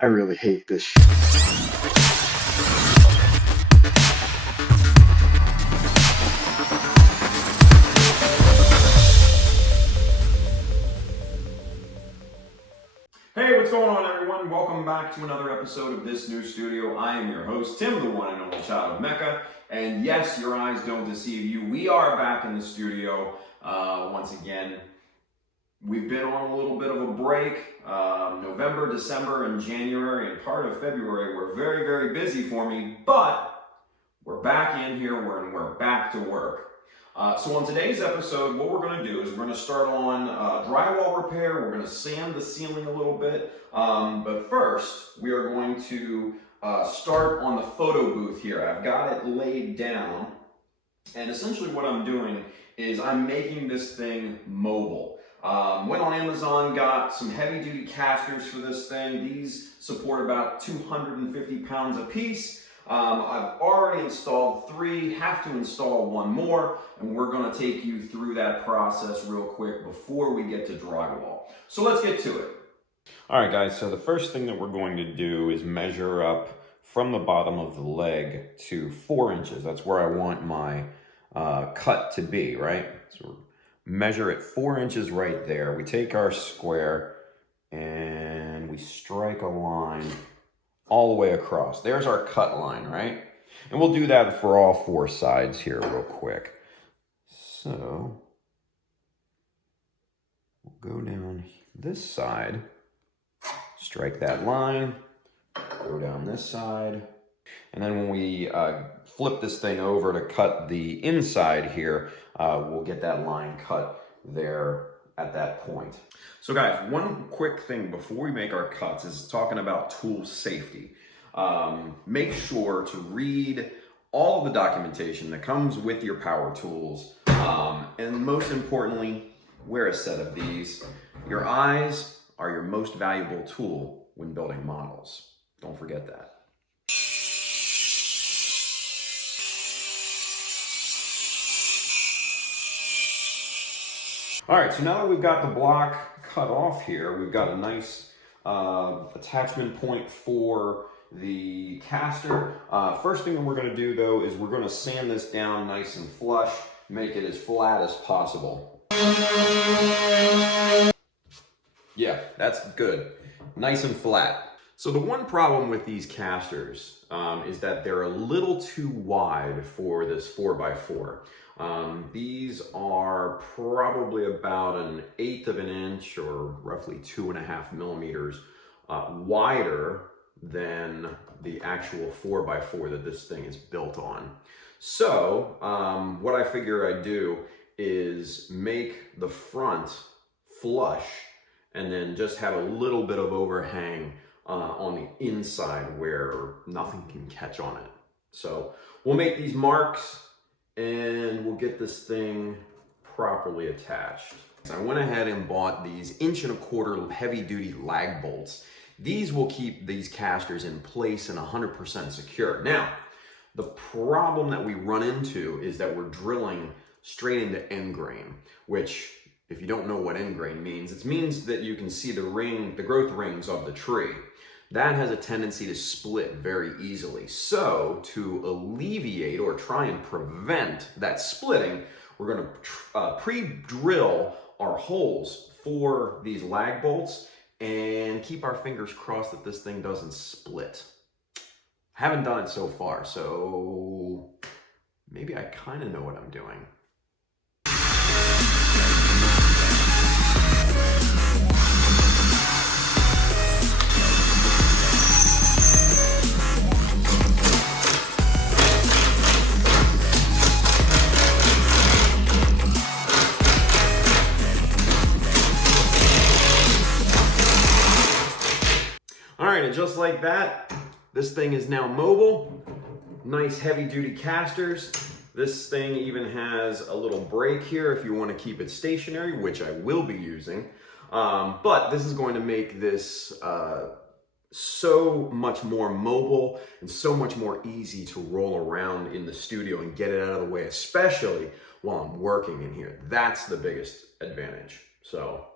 I really hate this shit. Hey, what's going on, everyone? Welcome back to another episode of This New Studio. I am your host, Tim, the one and only child of Mecha. And yes, your eyes don't deceive you. We are back in the studio once again. We've been on a little bit of a break. November, December, and January, and part of February were very, very busy for me, but we're back in here and we're back to work. So on today's episode, what we're going to do is we're going to start on drywall repair. We're going to sand the ceiling a little bit. But first, we are going to start on the photo booth here. I've got it laid down. And essentially what I'm doing is I'm making this thing mobile. Went on Amazon, got some heavy duty casters for this thing. These support about 250 pounds a piece. I've already installed 3, have to install 1 more, and we're going to take you through that process real quick before we get to drywall. So let's get to it. All right, guys, so the first thing that we're going to do is measure up from the bottom of the leg to 4 inches. That's where I want my cut to be, right? So measure it 4 inches right there. We take our square and we strike a line all the way across. There's our cut line, right? And we'll do that for all 4 sides here real quick. So we'll go down this side, strike that line, go down this side, and then when we flip this thing over to cut the inside here, we'll get that line cut there at that point. So guys, one quick thing before we make our cuts is talking about tool safety. Make sure to read all of the documentation that comes with your power tools. And most importantly, wear a set of these. Your eyes are your most valuable tool when building models. Don't forget that. All right, so now that we've got the block cut off here, we've got a nice attachment point for the caster. First thing that we're going to do, though, is we're going to sand this down nice and flush, make it as flat as possible. Yeah, that's good. Nice and flat. So the one problem with these casters is that they're a little too wide for this 4x4. These are probably about 1/8 of an inch or roughly 2.5 millimeters wider than the actual 4x4 that this thing is built on. So what I figure I'd do is make the front flush and then just have a little bit of overhang on the inside where nothing can catch on it. So we'll make these marks and we'll get this thing properly attached. So I went ahead and bought these 1.25 inch heavy duty lag bolts. These will keep these casters in place and 100% secure. Now, the problem that we run into is that we're drilling straight into end grain, which, if you don't know what end grain means, it means that you can see the growth rings of the tree. That has a tendency to split very easily. So to alleviate or try and prevent that splitting, we're going to pre-drill our holes for these lag bolts and keep our fingers crossed that this thing doesn't split. Haven't done it so far, so maybe I kind of know what I'm doing. And just like that, this thing is now mobile. Nice heavy duty casters. This thing even has a little brake here if you want to keep it stationary, which I will be using. But this is going to make this so much more mobile and so much more easy to roll around in the studio and get it out of the way, especially while I'm working in here. That's the biggest advantage. So,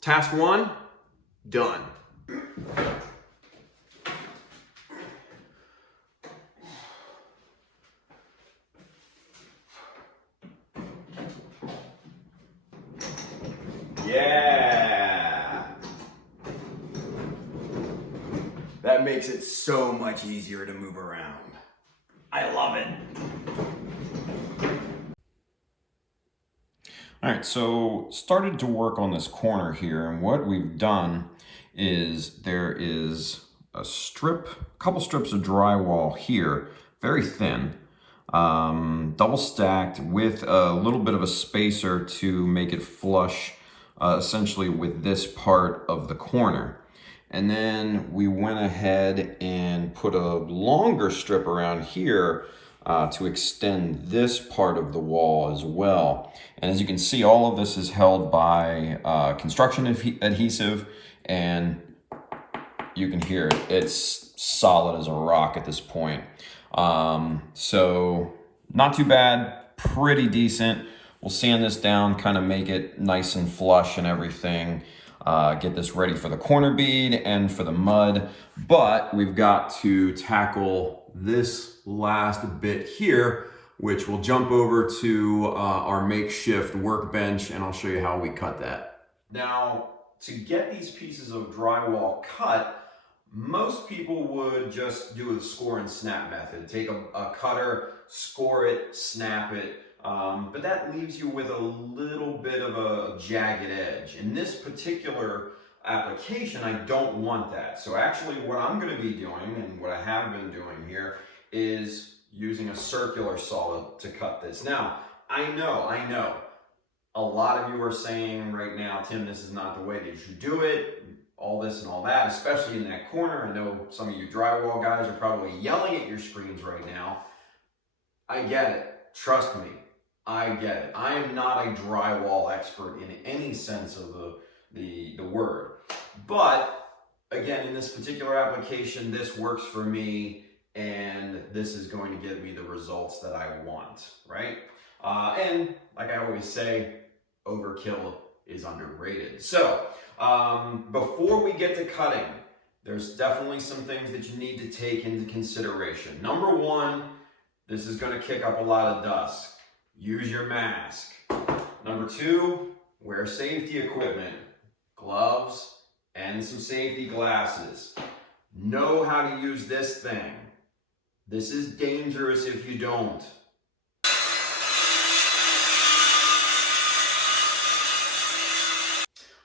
task 1, done. Yeah! That makes it so much easier to move around. I love it. All right, so started to work on this corner here, and what we've done is there is a couple strips of drywall here, very thin, double stacked with a little bit of a spacer to make it flush essentially with this part of the corner. And then we went ahead and put a longer strip around here to extend this part of the wall as well. And as you can see, all of this is held by construction adhesive, and you can hear it. It's solid as a rock at this point. So not too bad, pretty decent. We'll sand this down, kind of make it nice and flush and everything. Get this ready for the corner bead and for the mud. But we've got to tackle this last bit here, which we'll jump over to our makeshift workbench, and I'll show you how we cut that. Now, to get these pieces of drywall cut, most people would just do a score and snap method. Take a cutter, score it, snap it, but that leaves you with a little bit of a jagged edge. In this particular application, I don't want that. So actually what I'm going to be doing, and what I have been doing here, is using a circular saw to cut this. Now, I know, a lot of you are saying right now, Tim, this is not the way that you should do it, all this and all that, especially in that corner. I know some of you drywall guys are probably yelling at your screens right now. I get it. Trust me, I get it. I am not a drywall expert in any sense of the word. But again, in this particular application, this works for me, and this is going to give me the results that I want, right? And like I always say, overkill is underrated. So before we get to cutting, there's definitely some things that you need to take into consideration. Number one, this is going to kick up a lot of dust. Use your mask. Number two, wear safety equipment, gloves, and some safety glasses. Know how to use this thing. This is dangerous if you don't.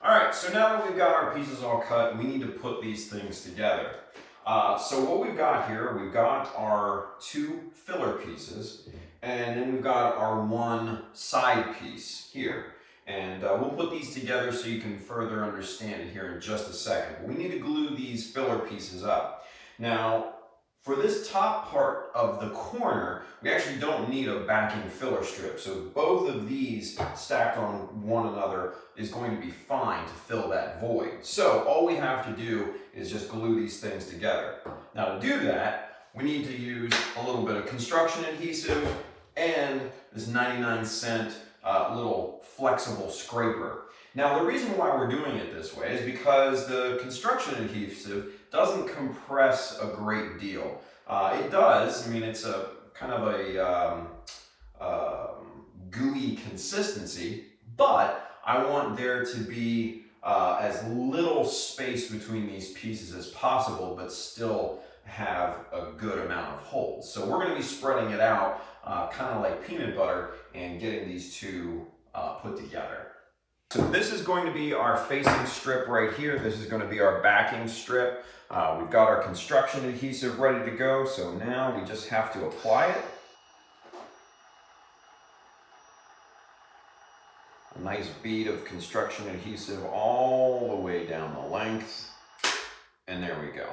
All right, so now that we've got our pieces all cut, we need to put these things together. So what we've got here, we've got our two filler pieces, and then we've got our one side piece here. And we'll put these together so you can further understand it here in just a second. We need to glue these filler pieces up. Now, for this top part of the corner, we actually don't need a backing filler strip. So both of these stacked on one another is going to be fine to fill that void. So all we have to do is just glue these things together. Now to do that, we need to use a little bit of construction adhesive and this 99-cent little flexible scraper. Now the reason why we're doing it this way is because the construction adhesive doesn't compress a great deal. It does, I mean, it's a kind of a gooey consistency, but I want there to be as little space between these pieces as possible, but still have a good amount of holes. So we're going to be spreading it out kind of like peanut butter and getting these two put together. So this is going to be our facing strip right here. This is going to be our backing strip. We've got our construction adhesive ready to go, so now we just have to apply it. A nice bead of construction adhesive all the way down the length, and there we go.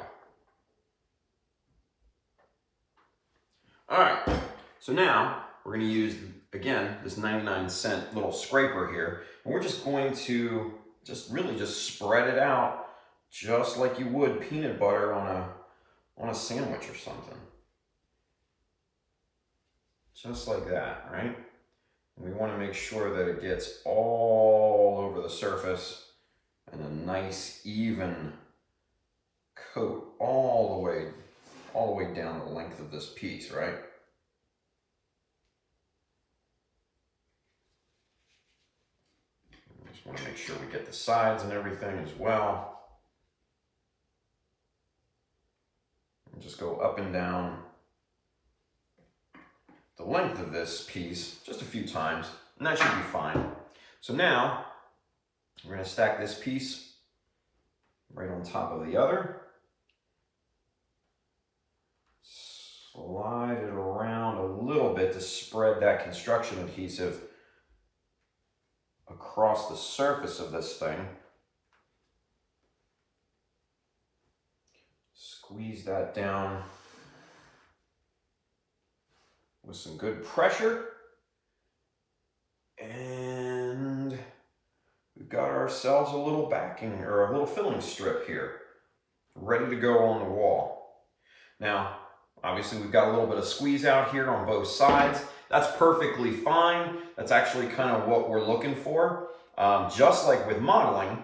All right, so now we're going to use, again, this 99-cent little scraper here, and we're just going to really spread it out just like you would peanut butter on a sandwich or something. Just like that, right? And we want to make sure that it gets all over the surface and a nice even coat all the way down the length of this piece, right? Just Want to make sure we get the sides and everything as well. And just go up and down the length of this piece just a few times, and that should be fine. So now we're going to stack this piece right on top of the other. Slide it around a little bit to spread that construction adhesive across the surface of this thing. Squeeze that down with some good pressure. And we've got ourselves a little backing or a little filling strip here, ready to go on the wall. Now, obviously we've got a little bit of squeeze out here on both sides. That's perfectly fine. That's actually kind of what we're looking for. Just like with modeling,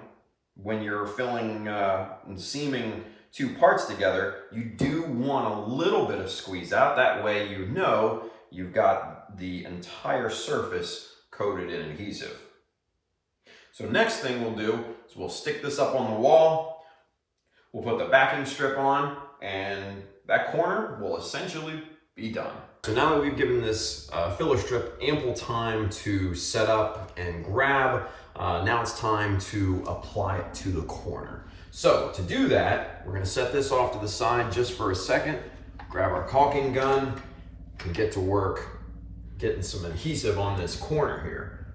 when you're filling and seaming two parts together, you do want a little bit of squeeze out. That way you know you've got the entire surface coated in adhesive. So next thing we'll do is we'll stick this up on the wall. We'll put the backing strip on, and that corner will essentially be done. So now that we've given this filler strip ample time to set up and grab, now it's time to apply it to the corner. So to do that, we're gonna set this off to the side just for a second, grab our caulking gun, and get to work getting some adhesive on this corner here.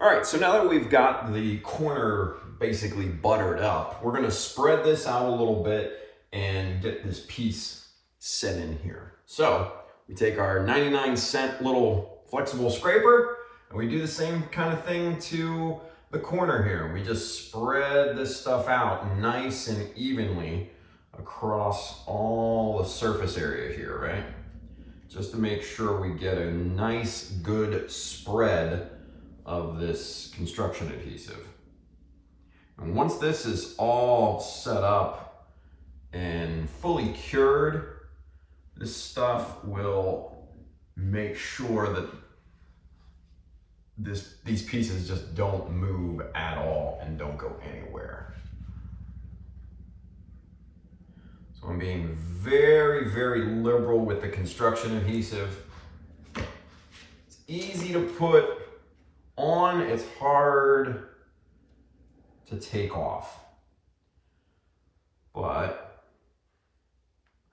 All right, so now that we've got the corner basically buttered up, we're gonna spread this out a little bit and get this piece set in here. So we take our 99-cent little flexible scraper and we do the same kind of thing to the corner here. We just spread this stuff out nice and evenly across all the surface area here, right? Just to make sure we get a nice, good spread of this construction adhesive. And once this is all set up and fully cured, this stuff will make sure that these pieces just don't move at all and don't go anywhere. So I'm being very, very liberal with the construction adhesive. It's easy to put on, it's hard to take off. But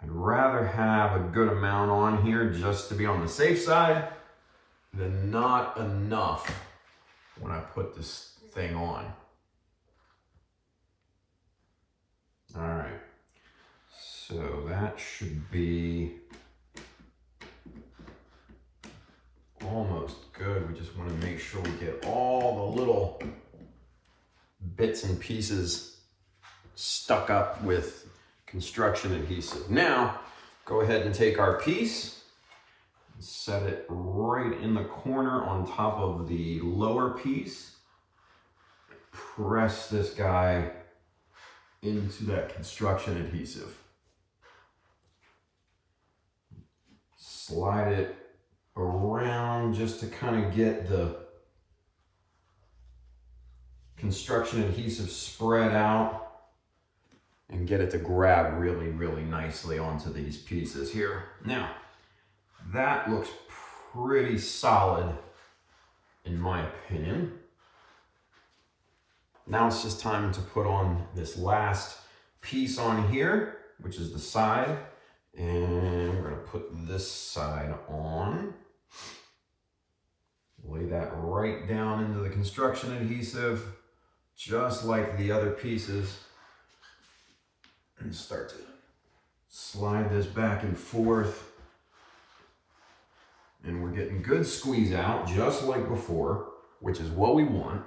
I'd rather have a good amount on here just to be on the safe side than not enough when I put this thing on. All right, so that should be almost good. We just want to make sure we get all the little bits and pieces stuck up with construction adhesive. Now, go ahead and take our piece and set it right in the corner on top of the lower piece. Press this guy into that construction adhesive. Slide it around just to kind of get the construction adhesive spread out and get it to grab really, really nicely onto these pieces here. Now, that looks pretty solid in my opinion. Now it's just time to put on this last piece on here, which is the side. And we're gonna put this side on. Lay that right down into the construction adhesive, just like the other pieces. And start to slide this back and forth. And we're getting good squeeze out, just like before, which is what we want.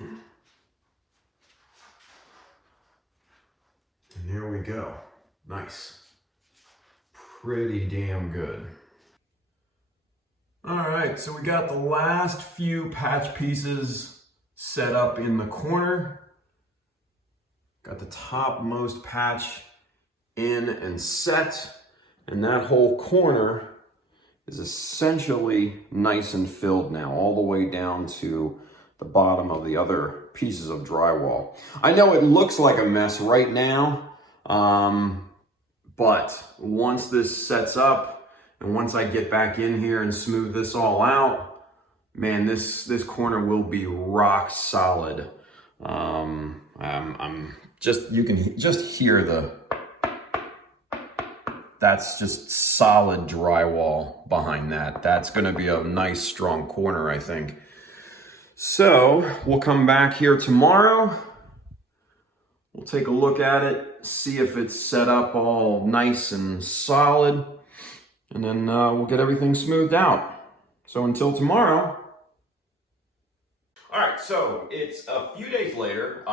And there we go. Nice. Pretty damn good. All right, so we got the last few patch pieces set up in the corner. Got the topmost patch in and set. And that whole corner is essentially nice and filled now, all the way down to the bottom of the other pieces of drywall. I know it looks like a mess right now, but once this sets up and once I get back in here and smooth this all out, man, this corner will be rock solid. You can just hear that's just solid drywall behind that. That's gonna be a nice strong corner, I think. So we'll come back here tomorrow. We'll take a look at it, see if it's set up all nice and solid, and then we'll get everything smoothed out. So until tomorrow. All right, so it's a few days later.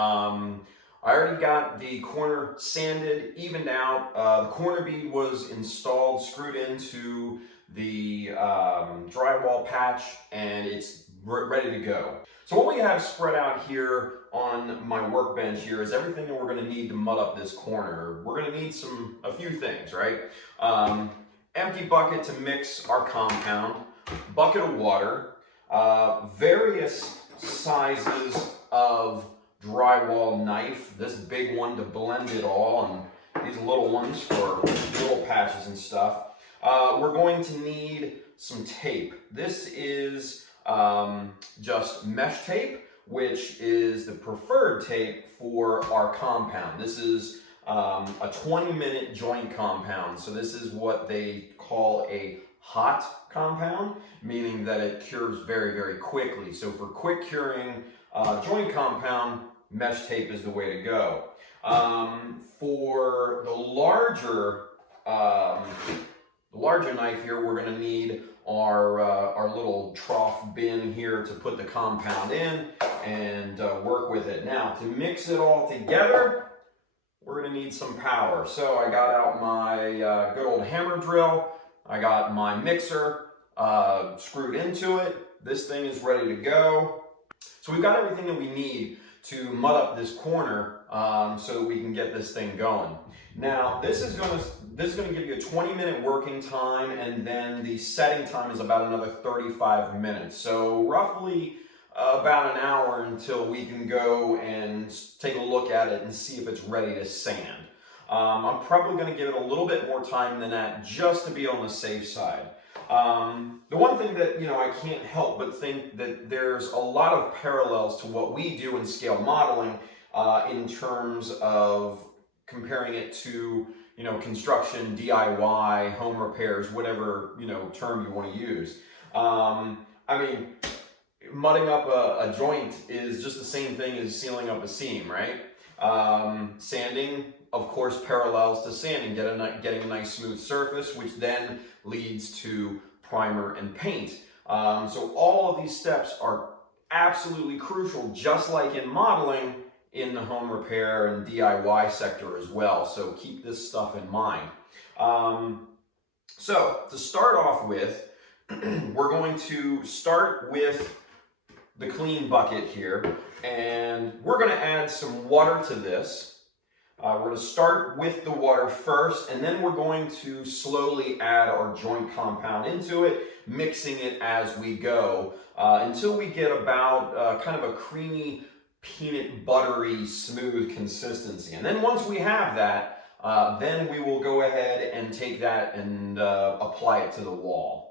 I already got the corner sanded, evened out. The corner bead was installed, screwed into the drywall patch, and it's ready to go. So what we have spread out here on my workbench here is everything that we're going to need to mud up this corner. We're going to need a few things, right? Empty bucket to mix our compound, bucket of water, various sizes of drywall knife, this big one to blend it all, and these little ones for little patches and stuff. We're going to need some tape. This is just mesh tape, which is the preferred tape for our compound. This is a 20-minute joint compound, so this is what they call a hot compound, meaning that it cures very, very quickly. So for quick curing joint compound, mesh tape is the way to go. For the larger knife here, we're going to need our little trough bin here to put the compound in and work with it. Now, to mix it all together, we're going to need some power. So I got out my good old hammer drill. I got my mixer screwed into it. This thing is ready to go. So we've got everything that we need to mud up this corner so that we can get this thing going. Now, this is going to give you a 20-minute working time, and then the setting time is about another 35 minutes. So roughly about an hour until we can go and take a look at it and see if it's ready to sand. I'm probably going to give it a little bit more time than that just to be on the safe side. The one thing that, I can't help but think that there's a lot of parallels to what we do in scale modeling in terms of comparing it to, construction, DIY, home repairs, whatever, term you want to use. Mudding up a joint is just the same thing as sealing up a seam, right? Sanding, of course, parallels to sanding, getting a nice smooth surface, which then leads to primer and paint. So all of these steps are absolutely crucial, just like in modeling, in the home repair and DIY sector as well. So keep this stuff in mind. So to start off with, we're going to start with the clean bucket here, and we're going to add some water to this. We're going to start with the water first, and then we're going to slowly add our joint compound into it, mixing it as we go until we get about kind of a creamy, peanut buttery, smooth consistency. And then once we have that, then we will go ahead and take that and apply it to the wall.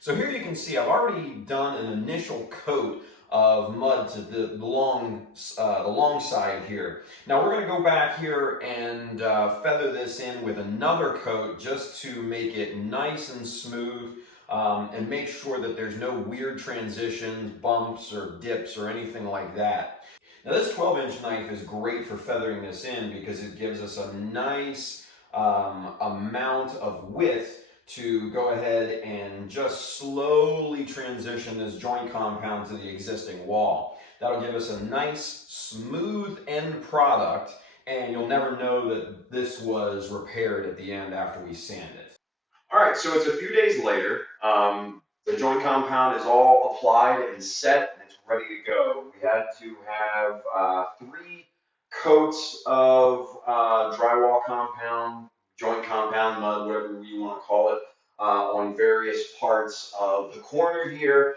So here you can see I've already done an initial coat of mud to the long side here. Now we're going to go back here and feather this in with another coat just to make it nice and smooth and make sure that there's no weird transitions, bumps, or dips or anything like that. Now this 12-inch knife is great for feathering this in because it gives us a nice amount of width to go ahead and just slowly transition this joint compound to the existing wall. That'll give us a nice, smooth end product, and you'll never know that this was repaired at the end after we sand it. All right, so it's a few days later. The joint compound is all applied and set, and it's ready to go. We had to have 3 coats of drywall compound joint compound mud, whatever you want to call it, on various parts of the corner here,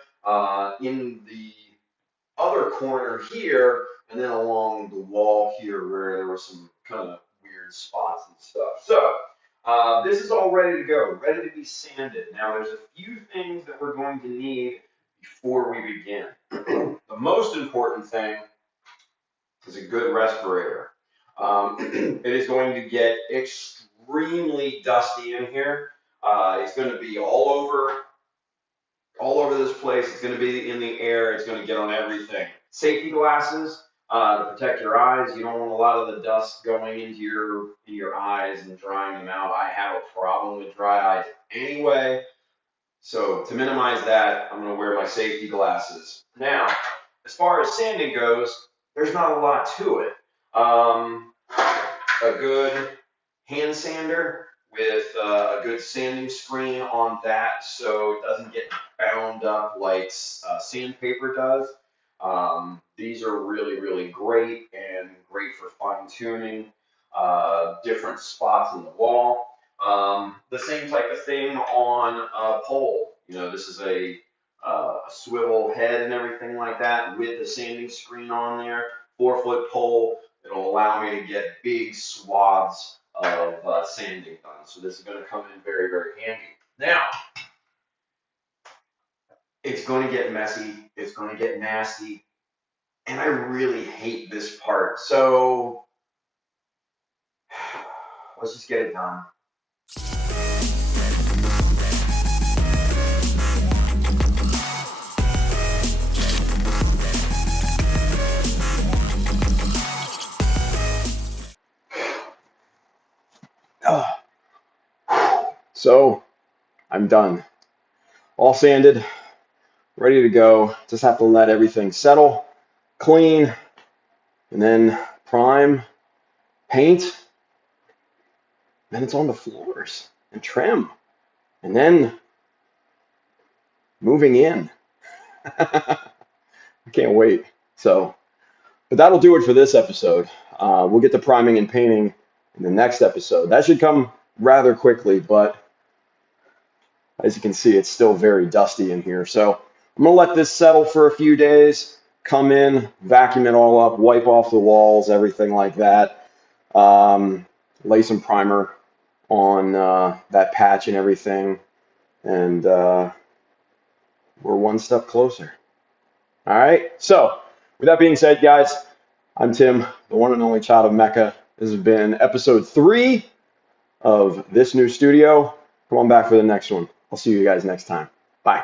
in the other corner here, and then along the wall here where there were some kind of weird spots and stuff. So this is all ready to go, ready to be sanded. Now there's a few things that we're going to need before we begin. The most important thing is a good respirator. It is going to get extremely dusty in here. It's going to be all over this place. It's going to be in the air. It's going to get on everything. Safety glasses to protect your eyes. You don't want a lot of the dust going into your eyes and drying them out. I have a problem with dry eyes anyway. So to minimize that, I'm going to wear my safety glasses. Now, as far as sanding goes, there's not a lot to it. A good hand sander with a good sanding screen on that so it doesn't get bound up like sandpaper does. These are really, really great and great for fine tuning different spots in the wall. The same type of thing on a pole. You know, this is a swivel head and everything like that with a sanding screen on there. 4-foot pole. It'll allow me to get big swaths of sanding done. So this is going to come in very, very handy. Now, it's going to get messy. It's going to get nasty. And I really hate this part. So let's just get it done. So I'm done. All sanded, ready to go. Just have to let everything settle, clean, and then prime, paint. Then it's on the floors and trim. And then moving in. I can't wait. So, but that'll do it for this episode. We'll get to priming and painting in the next episode. That should come rather quickly, but as you can see, it's still very dusty in here. So I'm going to let this settle for a few days, come in, vacuum it all up, wipe off the walls, everything like that. Lay some primer on that patch and everything. And we're one step closer. All right. So with that being said, guys, I'm Tim, the one and only child of Mecha. This has been episode 3 of this new studio. Come on back for the next one. I'll see you guys next time. Bye.